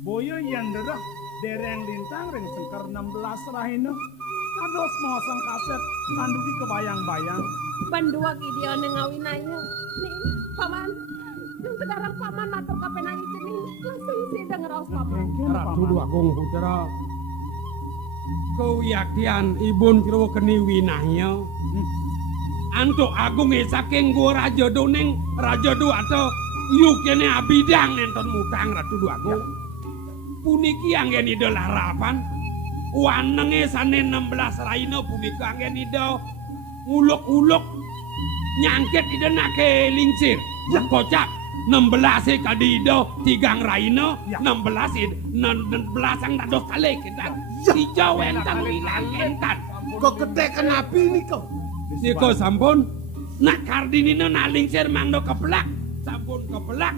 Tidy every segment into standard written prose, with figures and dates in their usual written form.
boyo yang derah dereng lintang ring sengker 16 rahina kados mosong kaset kanduki kebayang-bayang Bandua dia ngawinayo nih paman yang sekarang paman matur kapenangi cening langsung sidang raos paman Ratu Agung Putra kewiyakian ibun kira keni winahya antuk agung saking gua raja doning raja duata yu kene abidang enten mutang Ratu Agung puniki anggen ida larapan wanenge sane 16 raina punika anggen ida uluk-uluk nyangket ida nake lincir kocak 16 kadido tigang raina 16 ang dados kali kita si jawentan ilang entan kok gede kenapi ini kok niko sampun nak kardinina nak lingsir mangdo keplak sampun keplak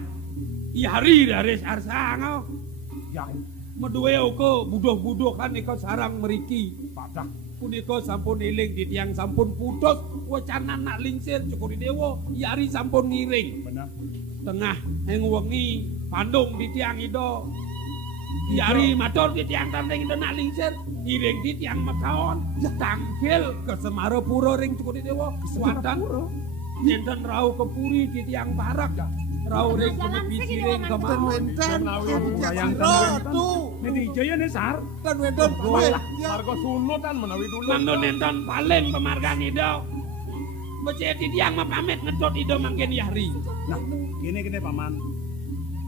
ihari dari sarsanga ya meduwe uko buduh-buduh kan niko sarang meriki padah punika sampun iling di tiang sampun putus wacana nak lingsir cukup dewa ihari sampun ngiring benar tengah yang wengi pandung di tiang ido Yari matur di tiang tanding ido nak lingsir ngiring di tiang makaon tampil ke Semarapura ring cukup dewa kesuatan nyenten rau kepuri di tiang barak rau ring kemepisi ring kemauan ini jaya nih sar dan wedon margo sunutan menawi dulu mangdo nenten paling pemargan ido becek di tiang mapamit ngedot ido manggen yari nah gini paman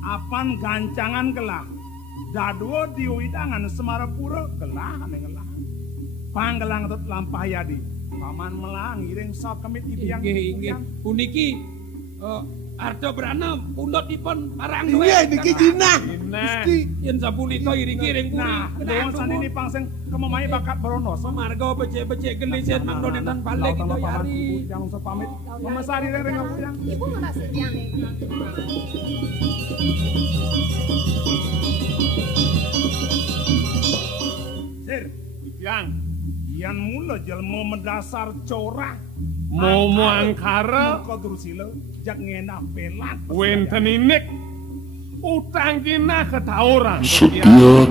apan gancangan kelah dadwo diwidangan Semarapura kelah ngelah panggelang tut lampah yadi paman melang iring sok kemit ibiang inggih puniki arto brana pundhot dipun parang duwe iya niki jinah yen sapunika iring-iring nah dewan sanini pangseng kemamai bakat berono marga becek-becek gelisen mangdo nenten balik itu yari yang usah pamit memasari ring ngapuyang ibu ngerasa yang Sir, yang mula jelma mendasar corah Momo angkara kau terusila jak ngenah pelat wenten inik utang kina ketauran Setia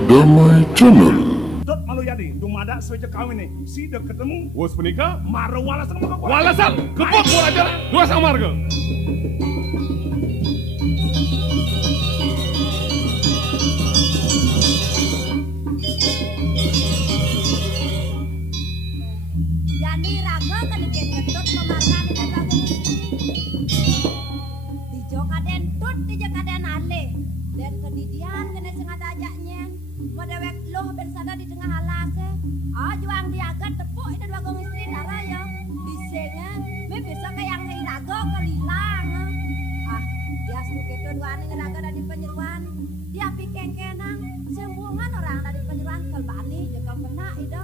Damai Channel. dot malu yadi dumada seja kawin nih si dek ketemu wos menika maro walasan maka walasan kepok aja dua sang marga Yani raga kaligen ngetut pemargan dan raga Dijo kaden tut dijo kaden ale dan kedidian kena sengat ajaknya modewek loh bersada di tengah halase juang diagan tepuk itu dua gong istri darah ya disenya me bisa kayak yang raga kelilang dia suka itu dua ane raga dari penyeruan dia pikir kenang sembungan orang dari penyeruan kalbani juga kena itu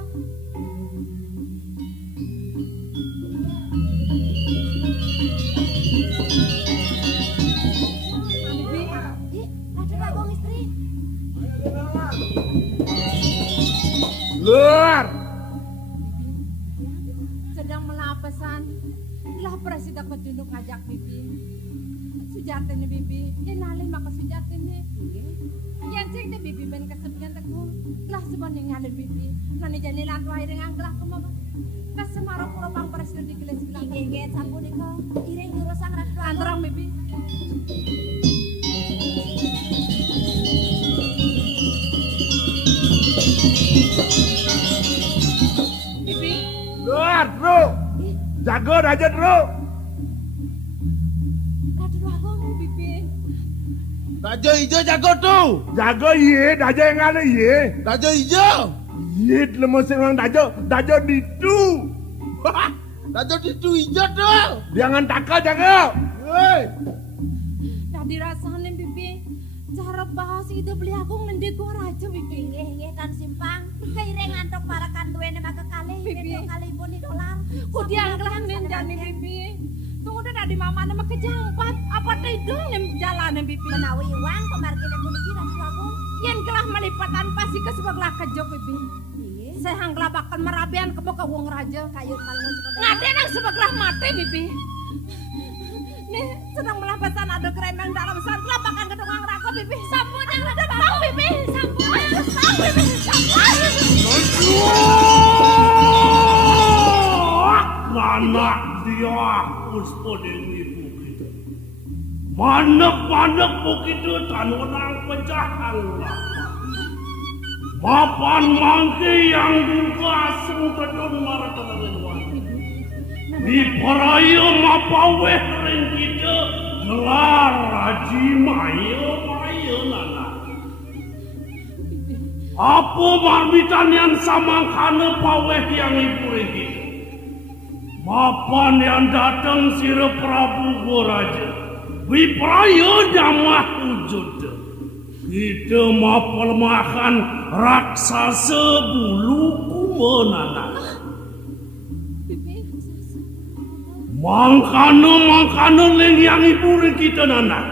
luar sedang melapesan lah presida kejunuk ngajak bibi sujatene bibi nali maka sujatene yang cek deh bibi ben kesepian teguh lah sebenarnya ngalih bibi nani jani lantu air yang anggelah kemana kesemaro pura bang presiden di gelas bilang gege sampun iko iring urusan ratu antarang bibi bibi luar bro jago aja bro ratu aku bibi Raja hijau jago tuh jago iya daja yang ada iya Raja hijau iya lemesin orang dajo ditu Raja itu hijau tuh jangan takal jago woi dah dirasain bibi cara bahas itu beli aku ngendi gua raja bibi nggih kan simpang kairing antuk parakan duwene maka kali Bibi. kali pun di dolar ku dianggelah jani bibi tunggu deh di mama nama kejampat apa tidung nih jalan bibi menawi uang pemargine puniki ratu aku yang kelah melipatan pasti ke sebelah kejok bibi saya hanglah bakal merabian ke muka wong raja kayu kalau ngaden yang sebelah mati bibi nih sedang melampasan ada kremeng dalam sana kelapakan ke tukang rako bibi sampun yang ada bau bibi Anak dia puspo dewi begitu. Manek-manek begitu tanunang pecahan lah. Mapan mangke yang duga sengkedun maratalangan wani. Di paraya mapaweh ring kita gelar raji maya nana. Apa marmitan yang samangkana paweh yang ibu ring kita? Mapan yang datang sira Prabu Goraja, Wipraya jamah wujud. Kita mapal makan raksasa bulu kumenana. Mangkana leng yang ibu kita nana.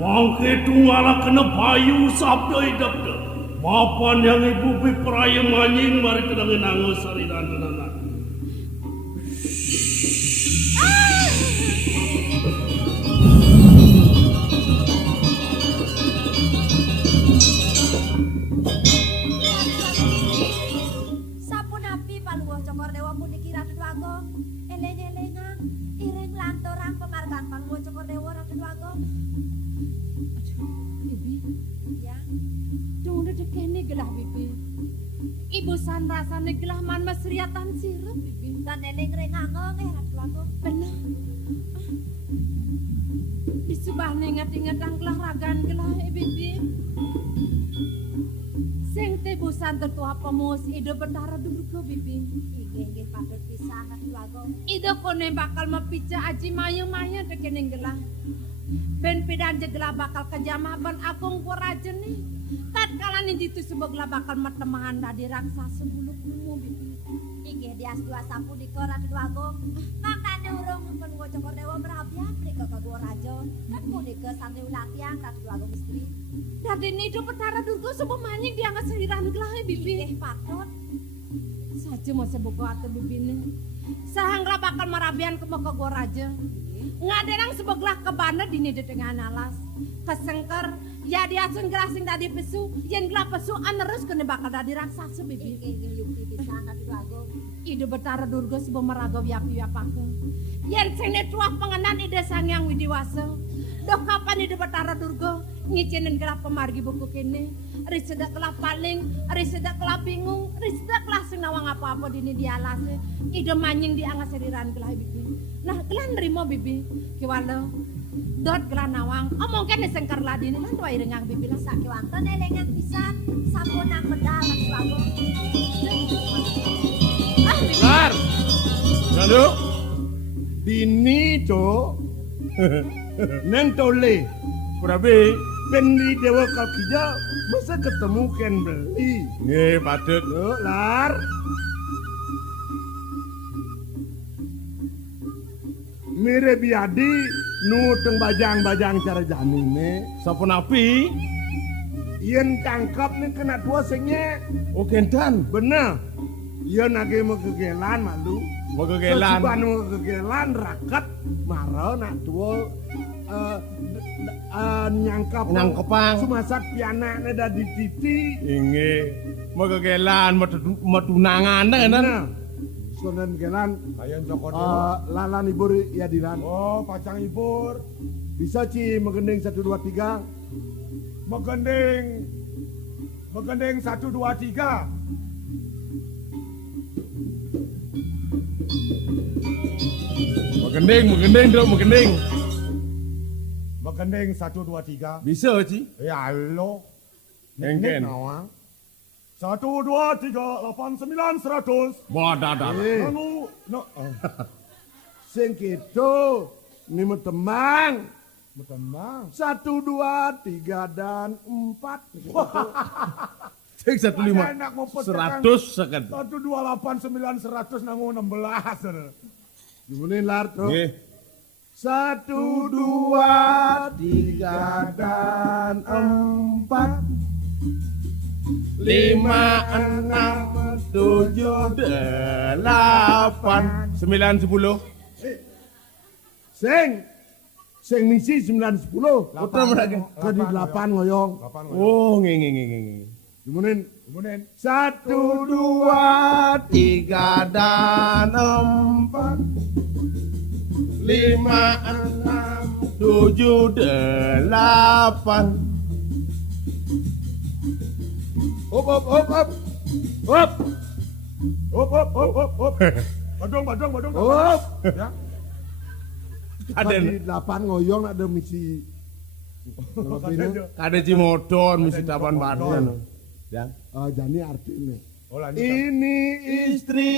Mangke tunggala kena bayu sabda hidup. Mapan yang ibu Wipraya manying mari kena nangis sari dan nana. Ibu san rasane gelah man mesriatan sirup bibi. Dan nenek rengangong ratu aku. Bener. Disubah inget-inget ang gelah ragan gelah bibi. Sing te busan tertua pemus ide betara durga bibi. Inggih patut pisan ratu aku. Ide kone bakal mepica aji maya dekening gelah. Ben pidan jegelah bakal kejamah ban agung kurajen nih. Tatkala nih itu sebelah bakal metemahan dari raksasa bulu kumu bibi. Inggih dias dua sapu di koran dua agung. Makane urung pun ngocokor dewa berabian mereka ke gua raja. Kan punika santri latihan ratu agung istri. Dari ini do petara durga sebab manyik dia nggak seliran gelah bibi. Inggih patut. Saja mau sebuka atau bibi nih. Sahanglah bakal merabian ke muka gua raja. Ngaderang sebelah ke bana dini dengan alas. Kesengker ya diasun gerasing tadi pesu, yen gelap pesu anerus kena bakal dadi raksasa bibi. Inggih yukti pisan ratu agung. Ide betara durga sebab meraga wiapi-wiapake. Yen sing tuah pengenan ide sangyang widiwasa. Doh kapan ide betara durga ngicinin gelap pemargi buku kene. Risedak kelah paling, risedak kelah bingung, risedak kelah sing nawang apa-apa dini dialase. Ide manying diangga seriran kelah bibi. Nah, kelah nerimo bibi, kiwalo. Dot gelah nawang, mungkin disengker ladini lan doa irengang bibi lah Sak kiwanten elengan pisan sampun nang medal ratu agung. Ah, bibi. Lar. Lalu Dini co. Neng tole. Prabe, Bendi dewa kalkija masa ketemu ken beli. nggih patut. Yuk lar. Mire biadi nuteng bajang-bajang cara janine. Sampun api. Yen tangkap nih kena dua sengnya. Oh kentan. Bener. Yen age mau kegelan malu. Mau kegelan. Sejuban mau kegelan rakat maro nak dua nyangkap Nyangkepang. sumasak pianaknya dari titi. Inggih. Mau kegelan, mau tunangan kan. Bener. Sonen kegelan Kayak cokot lalan ibur ya dilan. Oh, pacang ibur. Bisa ci megending 1 2 3. Megending 1 2 3. Megending dong, megending. Megending 1 2 3. Bisa Ci? Ya Allah. Engken. Nawang. 1 2 3 8 9 100. Bodoh. Eh, Anu, no. sing kitu ni metemang. Betemang. 1 2 3 dan 4. Cek 15. Enak ngumpet 100 sekad. 1 2 8 9 100 nangu 16. Gimana lar tuh? Nggih. 1 2 3 dan 4. 5 6 7 8 9 10. Sing misi 9 10. Putra mereka. Ke di 8 ngoyong. Oh, nggih. Gimana? 1, 2, 3 dan 4 5, 6, 7, 8 Hop. Badong. Hop. Ya. Kaden. Di 8 ngoyong ada misi. Kada Cimodon mesti tapan badan. Ya. Jani artinya. Ini istri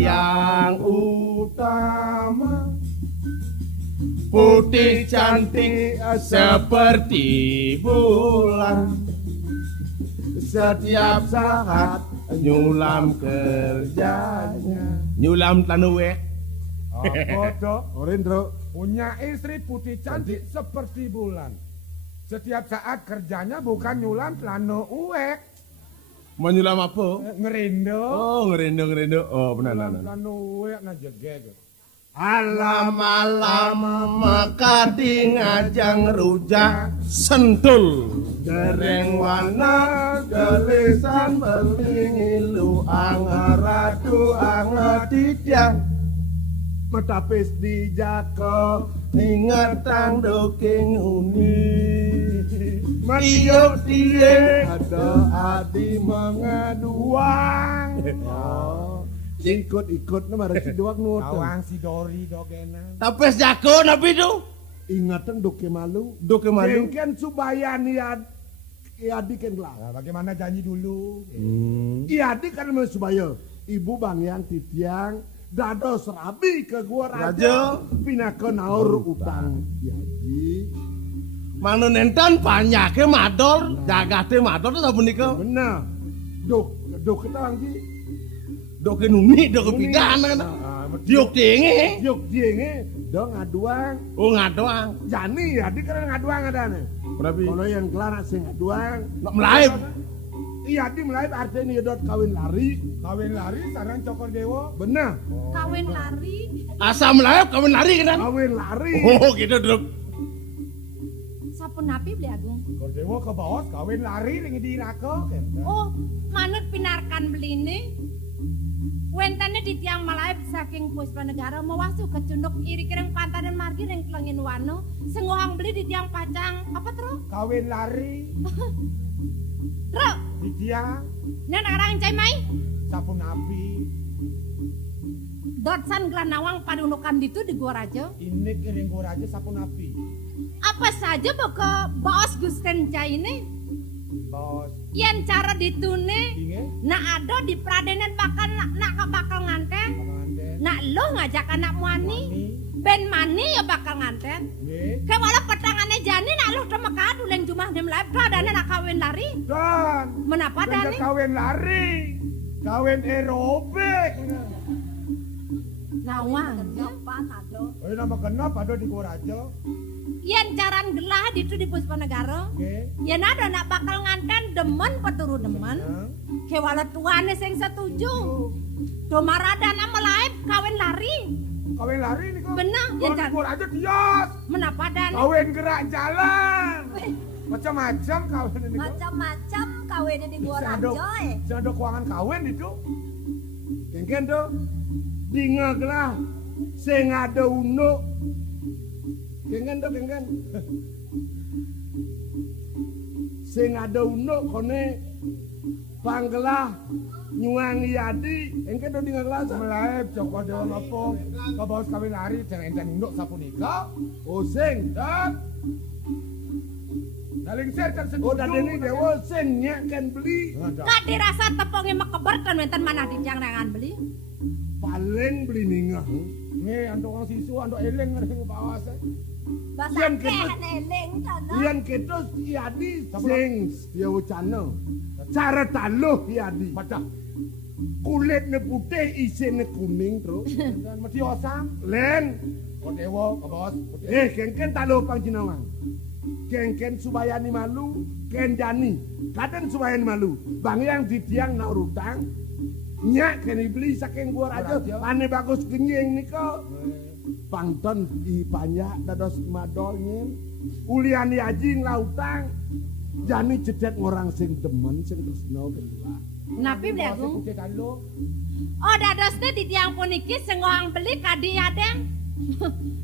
yang utama, putih cantik seperti bulan, setiap saat nyulam kerjanya. Nyulam tanuwe. Apa Orendro? Punya istri putih cantik seperti bulan. Setiap saat kerjanya bukan nyulam telano uek. Mau nyulam apa? Ngerindo. Oh, ngerindo. Oh, benar. Telano uek ngajegeg. Alam maka di ngajang rujak sentul dereng wana gelisan belingilu angaradu angatidya metapis di jako ingatang doking uni Matiok tieng ada adi mengaduang Ikut nama resi doang nutan. Awang si Dori dogenan. Tapes jako nabi tu Ingatan doke malu. Kan supaya niat Iadi kan lah. Nah, bagaimana janji dulu? Iadi kan supaya ibu bang yang titiang dados rabi ke gua raja Raja. pindah ke naur utang. Iadi. Manu nentan panyake madol, jagate madol tu sabun nika. Benar. Dok kita lagi. Dok numi, dok pidan kan. Diok tienge. Yuk dia dong ngaduang. Oh ngadoang. Jani Iadi kan ngaduang ada nih. Berapa? Kalau yang kelar sing ngaduang. Nak melaib. Iadi melaib artinya yodot kawin lari. Kawin lari sarang cokor dewo. Benar. Kawin lari. Asam melaib kawin lari kan. Kawin lari. Oh gitu dok. Sapun napi beli agung. Cokor dewo ke bawah kawin lari ring di rako. Oh, manut pinarkan beli ini. Wentane di tiang malaib saking Puspanegara mawasu kecunduk iri kireng pantai dan margi ring kelengin wano sengohang beli di tiang pacang apa terus? Kawin lari Terus? di tiang Nan arang cai mai? sapu napi. Dotsan gelanawang padunukan ditu di gua raja. Ini kiring gua aja sapu napi. Apa saja boko baos Gusten cai ini? Bos Yang cara ditune inge nak ada di pradenan bakal nak bakal nganten. pengantin. Nak lo ngajak anak muani. Ben mani ya bakal nganten. Nggih. Kayak walau petangannya jani nak lu sama kadu yang cuma dem live tuh ada nak kawin lari. Dan Menapa Benda dani? kawin lari. Kawin aerobik. Nawang. Kapan ado? Nama genap ada di gua aja. Yang caran gelah itu di Puspanegara. Oke. Yang ada nak bakal nganten demen peturu demen. Kayak walau tuane sing setuju. Domarada nama live kawin lari. Kawin lari nih kok. Benar, Kalau yang di car- gua aja tios. Menapa dani? Kawin gerak jalan. Macam-macam kawin ini kok. Macam-macam kawinnya di gua raja Saya ada keuangan kawin itu. Kengken tuh. Dingak lah. Sing ada uno. Kengken tuh kengken. Sing ada uno kone. Panggelah. Nyuang Iadi. Kengken tuh dingak lah. Melaib Joko Dewa ngopong. Kau bawa kawin lari jangan enten induk sapu nikah. Oh sing. Dan daling ser kan setuju. Oh dadeni dewa sing nyak kan beli. Kak dirasa tepungnya mekeber kan wenten mana di jang nangan beli. Paling beli ningah. Nih antuk orang sisu antuk eling ngering bawah saya. bahasa Yang keh kedua- neleng sana Ian kita Iadi sing dia wacana. Cara taluh Iadi. Baca. Kulitnya putih isinya kuning terus. Dan mesti osam. Len. Kau Dewa kau bos. Kengken taluh pang Jinawang. Kengken subayani malu. Ken jani. Kadang subayani malu. Bang yang ditiang nak rutang. Nyak kena beli saking gua aja. Pane bagus kenyeng nih kok. Pangton di banyak dados madolnya. Uliani aji lautang. Jani cedet ngorang sing demen sing tresno keluar. Napi beli Agung? Kucing kalo. Oh dadosnya di tiang puniki sing ngoang beli kadi yadeng.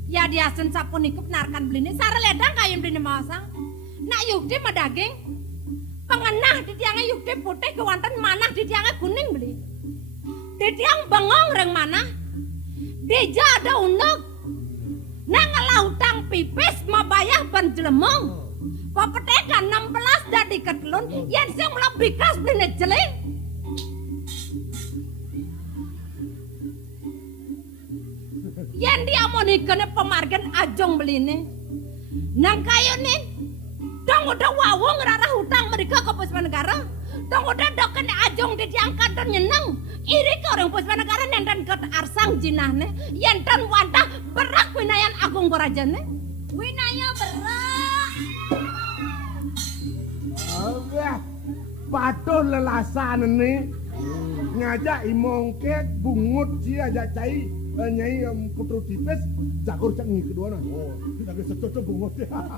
Ya diasen sapuniki penarkan beli ini sare ledang kayun beli ini mawasang. Nak yukti mah daging. Pengenah di tiangnya yukti putih kewanten manah di tiangnya kuning beli. Di tiang bengong reng manah. Deja ada unuk. Nang lautang pipis mabayah ban jelemong. Papetekan 16 dadi ketelun yen sing lebih kas beli jeling. Yen dia mau nikahnya pemargen ajong beline. Nang kayu nih. Dong udah wawung rarah hutang mereka ke Puspa Negara. Dong udah doken ajong di diangkat dan nyeneng. Iri ke orang Puspa Negara nenten ke arsang jinahne. Yen dan wantah berak winayan agung korajane. Winaya berak. Allah, patuh lelasan nih. Ngajak imongket bungut si ajak cai nyai putru tipis jagur cengi kedua nah. Oh, lagi setuju bungut ya.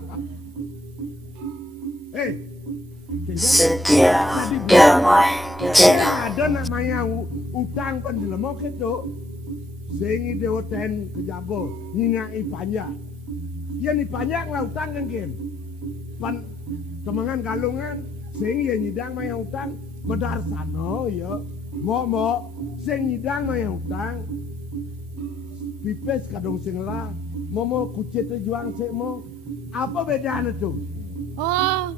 Setia Damai Channel. Ada namanya utang penjelemo gitu. Sing dewoten kejabo nyingai panjang. Ya ni panjang lah utang kan Kim. Pan kemangan galungan sing ya nyidang maya utang medar sano ya. Mo sing nyidang maya utang. Pipes kadung sing lah. Momo kucit juang sik mo. Apa bedanya tuh? Oh,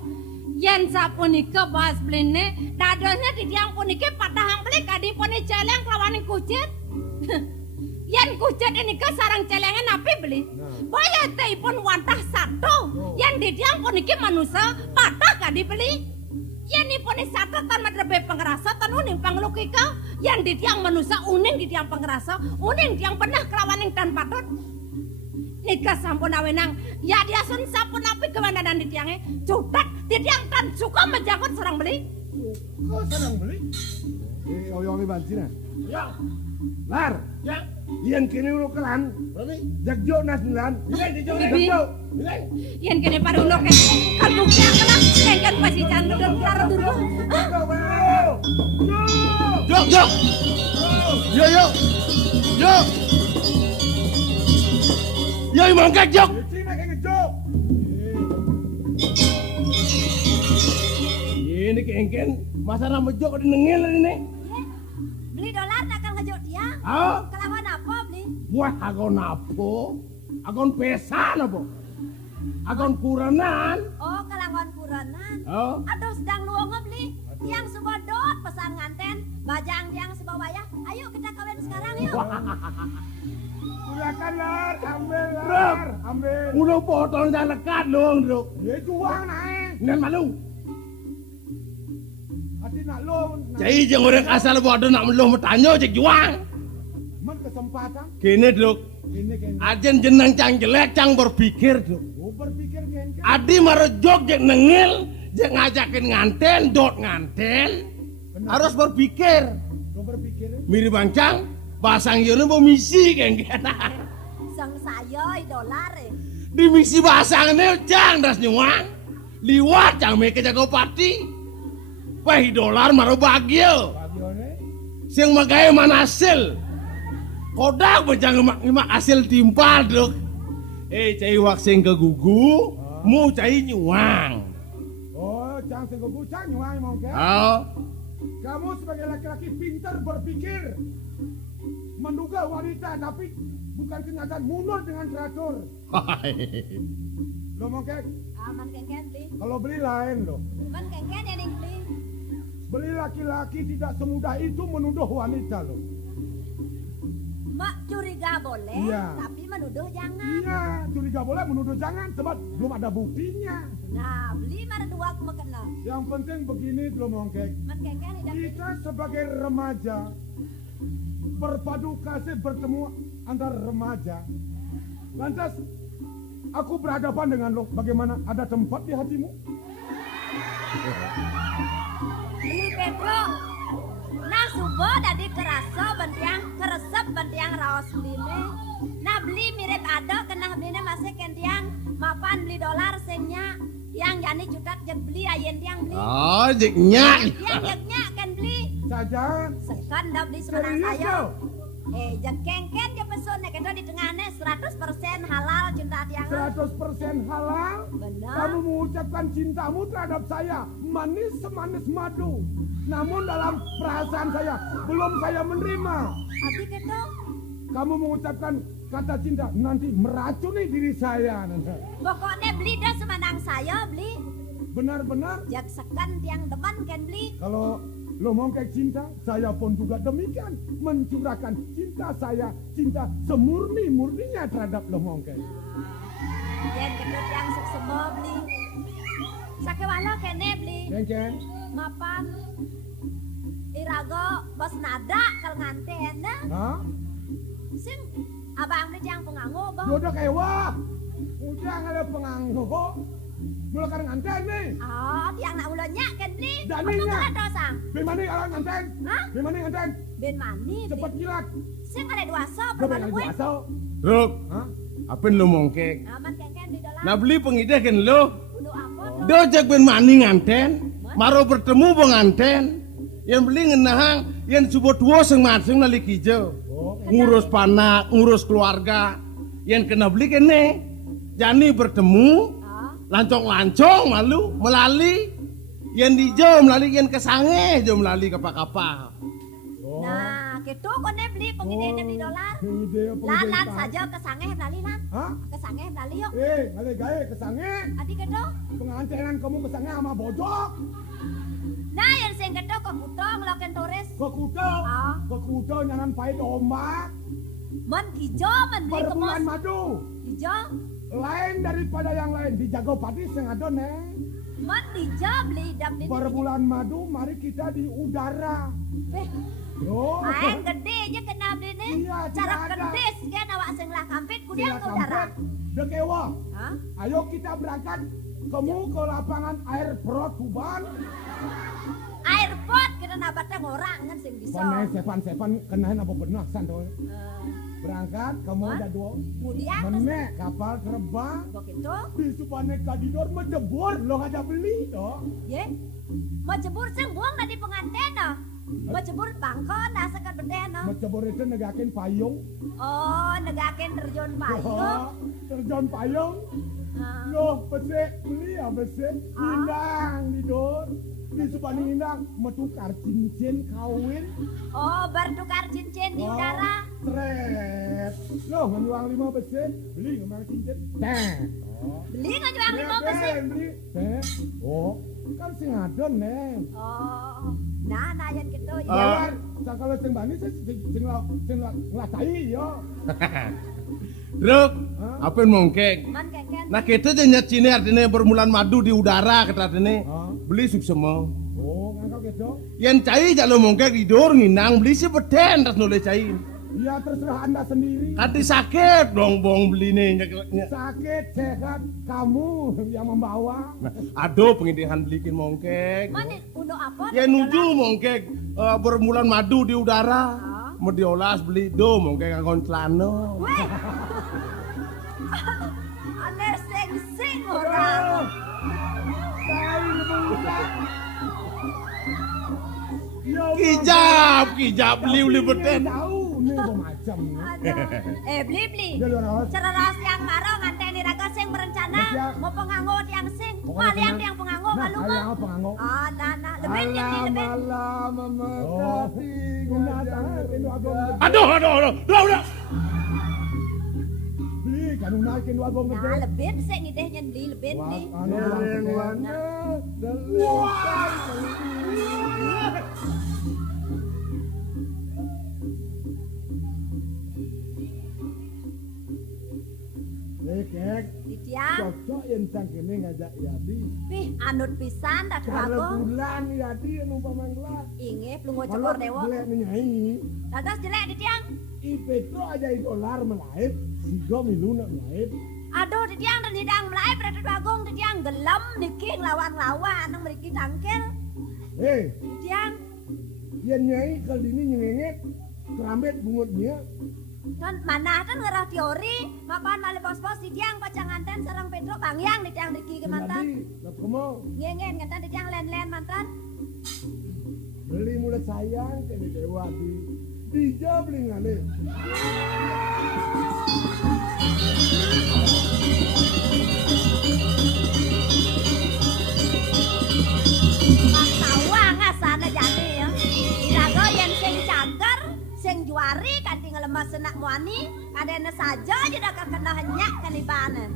yen sapunika bahas beline, dadosnya di tiang puniki padahang beli kadi puni celeng kelawaning kucit. Yen kucit ini ke sarang celengnya napi beli. Boya teipun wantah satu. Yen di tiang puniki manusia patah kadi beli. Yen ipun satu tan madrebe pengerasa tan uning panglukika. Yen di tiang manusia uning di tiang pengerasa, uning tiang penah kelawaning tan patut. Nika sampun awenang, ya dia sun sampun api kewandanan di tiangnya. Cutat di tiang tan suka menjangkut serang beli. Kok senang beli? Oyongi bantina. Ya. Lar, Ya. yen kini ulo kelan. Berarti. Jagjo nasmilan. Bibi, yen kene parulo ke kan bukti akelah, kan pasti candu dan karo dulu. Jok. Yo. Yo mangkat jok. Cina kayak ngejok. Ini kengken masa nama jok di nengel ini. Beli dolar tak akan ngejok dia. Ah, Kelawan apa beli? wah agon apa? Agon pesan apa? Agon kuranan. Oh, kelawan puranan. Oh. Aduh sedang luang beli. Tiang sebodot pesan nganten. Bajang tiang sebawaya. Ayo kita kawin sekarang yuk. Silakan lar, ambil Bro. lar, ambil. Udah potong dah lekat dong, Bro. Ya juang naik. Ngan malu. Hati nak long. Cai jeung urang asal bodoh nak meluh bertanya cek juang. Man kesempatan. Kene, Dok. Ini kan. Ajen jeneng cang jelek cang berpikir, Dok. Oh berpikir kan. Adi marejok jek nengil, jek ngajakin nganten, dot nganten. Harus berpikir. Lo berpikir. Mirip bangcang, basang yono mau misi kan. Sang saya dolar Di misi basangnya cang das nyuang. Liwat cang meke jago pati. Wah dolar maro bagio. Bagione. Sing magae mana hasil. Kodak bejang ngimak hasil timpal, Dok. Cai wak sing kegugu, mu cai nyuang. Oh, jangan senggugu, jangan nyuai mau kan? Oh. Kamu sebagai laki-laki pintar berpikir. Menduga wanita, tapi bukan kenyataan mundur dengan teratur. Lo mau kan? aman kengken beli. Kalau beli lain loh. Man kengken yang beli. Beli laki-laki tidak semudah itu menuduh wanita loh. Mak curiga boleh, Iya. tapi menuduh jangan. Iya, curiga boleh menuduh jangan sebab belum ada buktinya. Nah, beli mana dua aku mau kenal. Yang penting begini lo mongkek. Man kengken tidak beli. Kita sebagai remaja berpadu kasih bertemu antara remaja. Lantas aku berhadapan dengan lo. Bagaimana? Ada tempat di hatimu? Beli Pedro. Nah, subuh tadi kerasa bentiang keresep bentiang raos beline. Nah, beli mirip ada kena beline masih kentiang mapan beli dolar senya yang jani jutat jan beli ayen tiang beli. Oh, jek nyak. Tiang nyak kan beli. Sajan. Sekan dah beli semenang Serius saya. lo? Jang kengken je pesun kita di tengahnya 100% halal cinta tiang. 100% halal. Benar. Kamu mengucapkan cintamu terhadap saya manis semanis madu. Namun dalam perasaan saya belum saya menerima. Ati kita Kamu mengucapkan kata cinta nanti meracuni diri saya. pokoknya beli dah semenang saya beli. Benar-benar Jak sekan tiang deman kan beli. kalau lo mau kayak cinta, saya pun juga demikian mencurahkan cinta saya, cinta semurni-murninya terhadap lo mongkek. Yen kita tiang semua beli. Sakewala kene beli. Kengken, Mapan. Irago bos nada kal nganten nah. hah? Sing abang ni tiang penganggo bang. Jodoh kayak wah, udah nggak ada penganggo, mulai kan nganten nih. Tiang nak ulanya kan beli. Daninya. Apa dosang? Bimani orang nganten, Hah? bimani nganten, Ben mani. cepet kilat. Sing ada dua so Coba perban yang gue. asal, Ruk, hah? apa lo mongkek? Aman kengken di dalam. Nah beli pengide kan lo. Untuk apa? Do jak ben mani nganten. Maro bertemu penganten. Yang beli ngenahang, yang subot wo sing masing nali kijo. Ngurus panak, ngurus keluarga. Yang kena beli kene. Jani bertemu, lancong-lancong malu, melali. Yang di jo melali, yang kesange jo melali kapak-kapak. Nah, gitu kone beli pengidenya di dolar. Ide Lan saja kesange lali lan. Hah? Kesange lali yuk. Ngale gawe kesange, Adi gitu. pengantenan kamu kesange sama bojok, Nah, yang sing gitu kok kutong loken turis. ke kuda, Ah. ke kuda nyanan pahit ombak, Men hijau men beli perbulan kemus. madu. Hijau. Lain daripada yang lain di Jago Padi sengadon Men hijau beli dam di. Perbulan madu mari kita di udara. Beh, Yo. aing gede aja kena beli nih. Iya, Cara tidak ada. kedis kan awak sing lah kampit kudiang Sila ke udara. kampret, Dekewa. Hah? Ayo kita berangkat. Kamu ke lapangan air perot Tuban. Airport kita nabatnya ngorang kan sing bisa. Panai sepan kenain apa benar santoy. Berangkat kamu Hah? ada dua. Kemudian Menek kapal terbang. begitu. Di supane kadidor menjebur lo ngajak beli toh. Ye. Mau jebur sing buang dari pengantin no. Mau jebur bangkon dah sekat beden no. Menjebur itu negakin payung. Oh, negakin terjun payung. Terjun payung. Ah. Loh, besek beli ya besek. Ah. Indang di dor. Di supane indang metukar cincin kawin. Oh, bertukar cincin di udara. Seret. Loh, ngejuang 5 besek. Beli ngemang cincin. Teh. Beli ngejuang 5 besek. Beli. Teh. Oh, kan sing adon, Neng. Oh. Nah, yang gitu ya. Bayar. Sakala sing bani sing nglatai yo. Ruk, Hah? apa yang mongkek? Man keken. Nah kita jenya cini artinya bermulan madu di udara kata artinya. Hah? Beli suksema. Oh, ngangkau gitu. Yang cai jalo mongkek tidur nginang beli si beden tas nulis cai. Ya terserah Anda sendiri. Hati sakit dong bong beli nih. Sakit, sehat, kamu yang membawa. Aduh pengidihan belikin mongkek. Man uno apa? Ya nuju mongkek bermulan madu di udara. Hah? Mau diolas beli do mongkek ngangkon celana. Weh. Aner sing orang. Kijab beli beden. Tahu nih macam. Aduh. Beli. Dia luar awas. Cara ras yang marah nganteni raga sing berencana Siap. mau penganggo tiang sing. Pokoknya Malian tenang. tiang penganggo Nah, malu saya mah. yang penganggo. Nah, lebih lebih. Malam memekati Aduh. Udah. Beli kan naikin wagong Nah, gede. lebih sih ngidehnya beli lebih beli. Kek, Di tiang. cocok yang cangkeme ngajak Yadi. Pih anut pisan dah Kalau tuago. bulan Yadi numpa mangla. Inge pelungo Kalau cekor dewo. jelek menyai, Dadas jelek di tiang. Petro aja dolar melaib, sigo miluna melaib. Aduh di tiang dan hidang mulai berada bagong di tiang gelem niki lawan nang mriki tangkel. Di tiang. Yang nyai kalau ini nyengenget, kerambet bungutnya, Dan mana kan ngerah teori, mapan male bos-bos di tiang pacanganten sarang Pedro bangyang di tiang diki ke mantan. Lah komo Ngengen ngantan di tiang len-len mantan. beli mulai sayang kene dewa di beli ngale. Tawang asana jane ya. Irago yang sing cager, sing juari kan tinggal lemas senak muani, kadene saja jadi kena henyak kan ibane.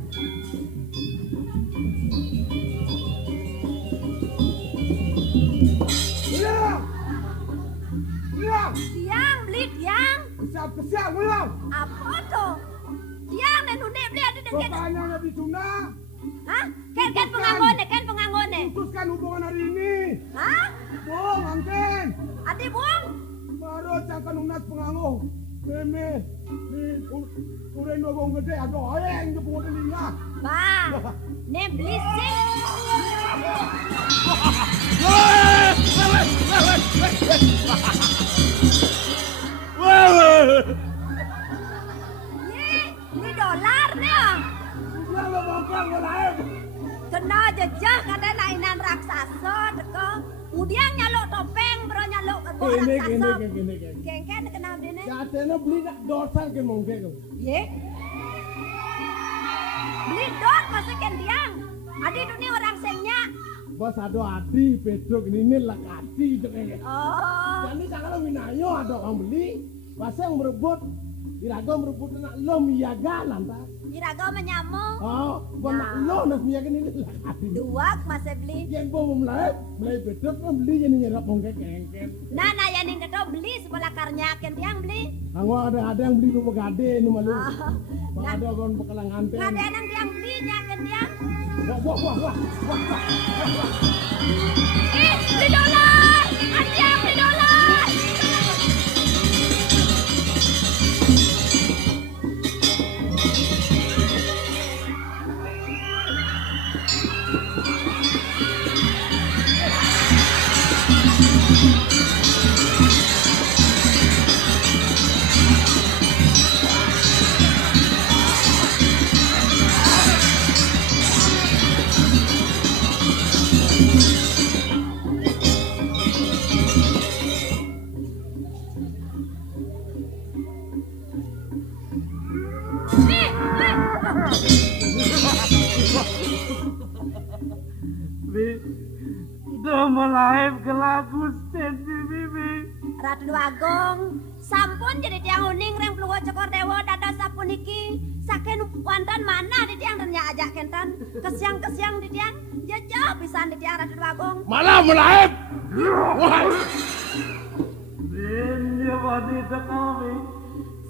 Ulang! Ulang! Tiang beli tiang. Kesiap ulang! Apa tuh? Tiang dan unik beli ada dengan. Bapaknya Nabi Tuna Hah? Kan pengangone. putuskan hubungan hari ini. Hah? Bung, Angken. Adi buang? Baru cangkan unas penganguh. Meme, di uren nogong gede ada ayang di pungut telinga. Bah, ne beli sih. Ini dolar nih. Udah lo bongkar lo lain. Kena jejah kada nainan raksasa teko. Kemudian nyaluk topeng bro nyaluk kebo raksasa. Gini. Kengken kena dene. Katanya beli nak dosa ke mongke kau. Ye. Beli dot masukin tiang. Adi dunia orang sengnya. Bos ada adi Pedro ini lah adi itu kayak. Oh. Jadi kalau minayo ada orang beli, masa yang merebut, irago merebut nak lo miyaga lantas. Irago menyamu. Oh, nak lo nak miyaga ini lah adi. Dua masih beli. Yang mau mulai Pedro kan beli jadi nyerap mongke kengken. Nah yang ini kedo beli sebelah karnyakin tiang beli. Anggo ada yang beli lu gade nu malu. Oh. Ada kon bekalang anten. Nggak ada yang tiang beli nyakin tiang. Wah. Beli dolar. Tiang beli dolar. Udah mulai kelaku stand bibi. Ratu Agung, sampun jadi tiang uning reng peluwa cokor dewa dada sapun iki. Saken wantan mana di tiang dan ajak kentan. Kesiang di tiang, jajah pisan di tiang Ratu Agung. Malah melaib. Wah. Dia wadi kami.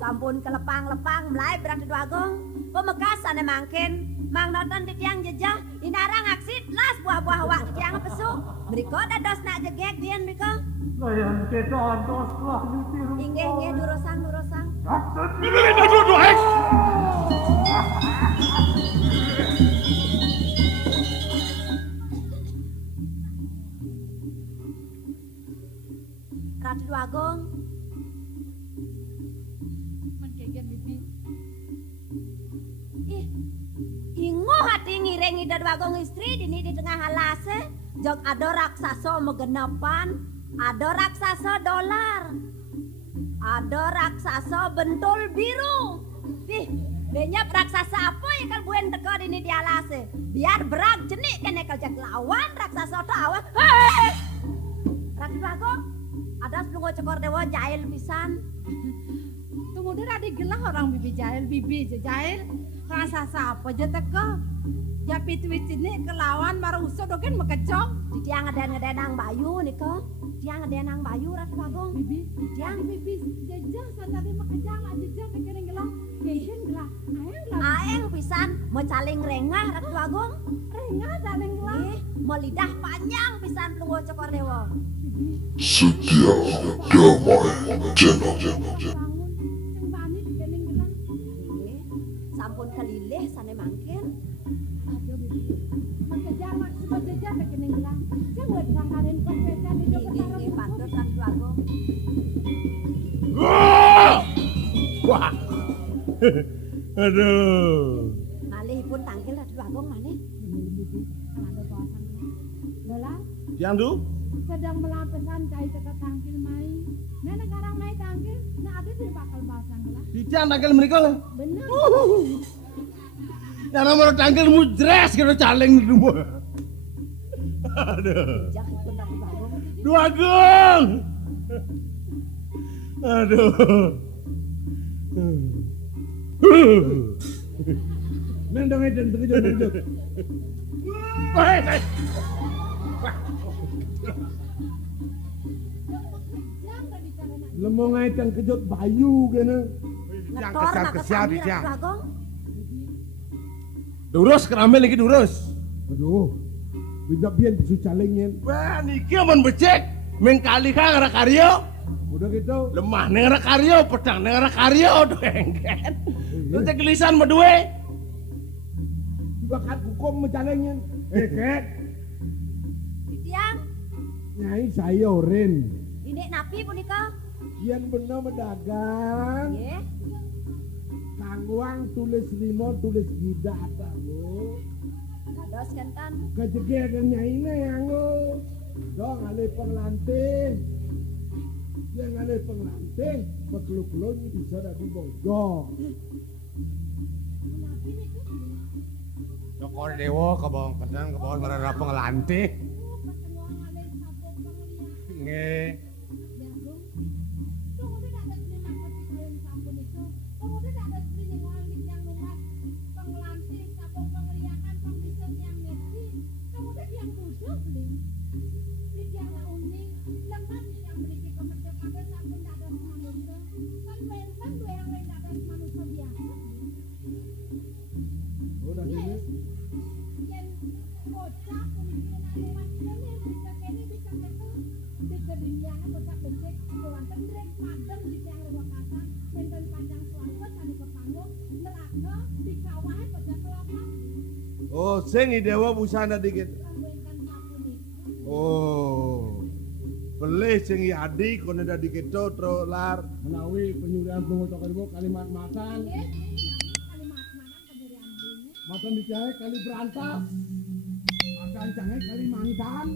Sampun kelepang-lepang mulai Ratu Agung. Pemekasan emangkin. Mang nonton di tiang jejah, inarang aksit las buah-buah wak di tiang pesu. Beriko dados nak jegek dian beriko. Sayang kita antos lah ditiru. Inge durosang. Aduh, Hex. Ratu Agung. Menkegen bibi. Ingo hati ngirengi Ratu Agung istri dini di tengah halase. Jok ada raksasa megenapan, ada raksasa dolar, ada raksasa bentul biru. Banyak raksasa apa yang kal buen teko dini di halase. Biar berak jenik kene kajak lawan raksasa tawa. Hei! Ratu Agung, ada selungo cokor dewa jahil pisan. Tunggu dulu ada gelah orang bibi jahil. Raksasa apa aja teko. Ya pitwit ini kelawan baru usah dogen mekecok. Di tiang ngeden-ngedenang bayu niko. Tiang ngedenang bayu Ratu Agung. Bibi, tiang bibi jajah sadari mekejang aja tekering gelah. Gengken gelah. Ayang gelah. Aeng pisan mau caling rengah Ratu Agung. Rengah saling gelah. Mau lidah panjang pisan pelunggo cokor dewa. Setia Damai Channel. Bangun, yang bani dikening gelah. Sampun kelilih sane mangkin. Aduh bibi, mekejang maksud jajah tekering gelah. Saya buat rangkalin konvesan di dokter Patut Ratu Agung. Wah. Aduh. Malihipun tangkil Ratu Agung maneh. Ada bahasan. Dolar Yang du? sedang melampasan kai teka tangkil mai. Nenek karang mai tangkil, nah ada di bakal bahasan lah. Dijang tangkil mereka lah. Bener. Yang nomor tangkil mujres kena caleng dulu. Aduh. Jakipun Ratu Agung. Dua Agung. Aduh. Nendang edan terkejut. Hei. Lemong edan kejut bayu kena. Ngetor maka tangkil Ratu Agung. Durus keramel lagi durus. Aduh. Bisa biar bisu calengin. Wah, niki aman becek. Mengkali kang ngara karyo. Udah gitu. Lemah neng ngara karyo, pedang neng ngara karyo, dengken. Lu cek gelisan medue. Juga kan hukum mencalengin. Ket. Didiang, Nyai saya oren. ini napi punika. Yang bener berdagang. Nggih. Kangguang tulis limo tulis gida ada lo. Kados kentan. Kejegeran nyai ne yang lo. Dong ale penglantih. Yang ale penglantih. Pekeluk-keluknya bisa dari bojong. Dokor dewo kebawang pedang kebawang ngerara pengelantih. Nge. Udah gini. Oh, sing dewa busana dikit. Oh. Pelih sing adi kono dah dikit tro lar. Menawi penyurian pengotok ribu kalimat makan. Makan dicai kali berantas. Makan cangai kali mantan.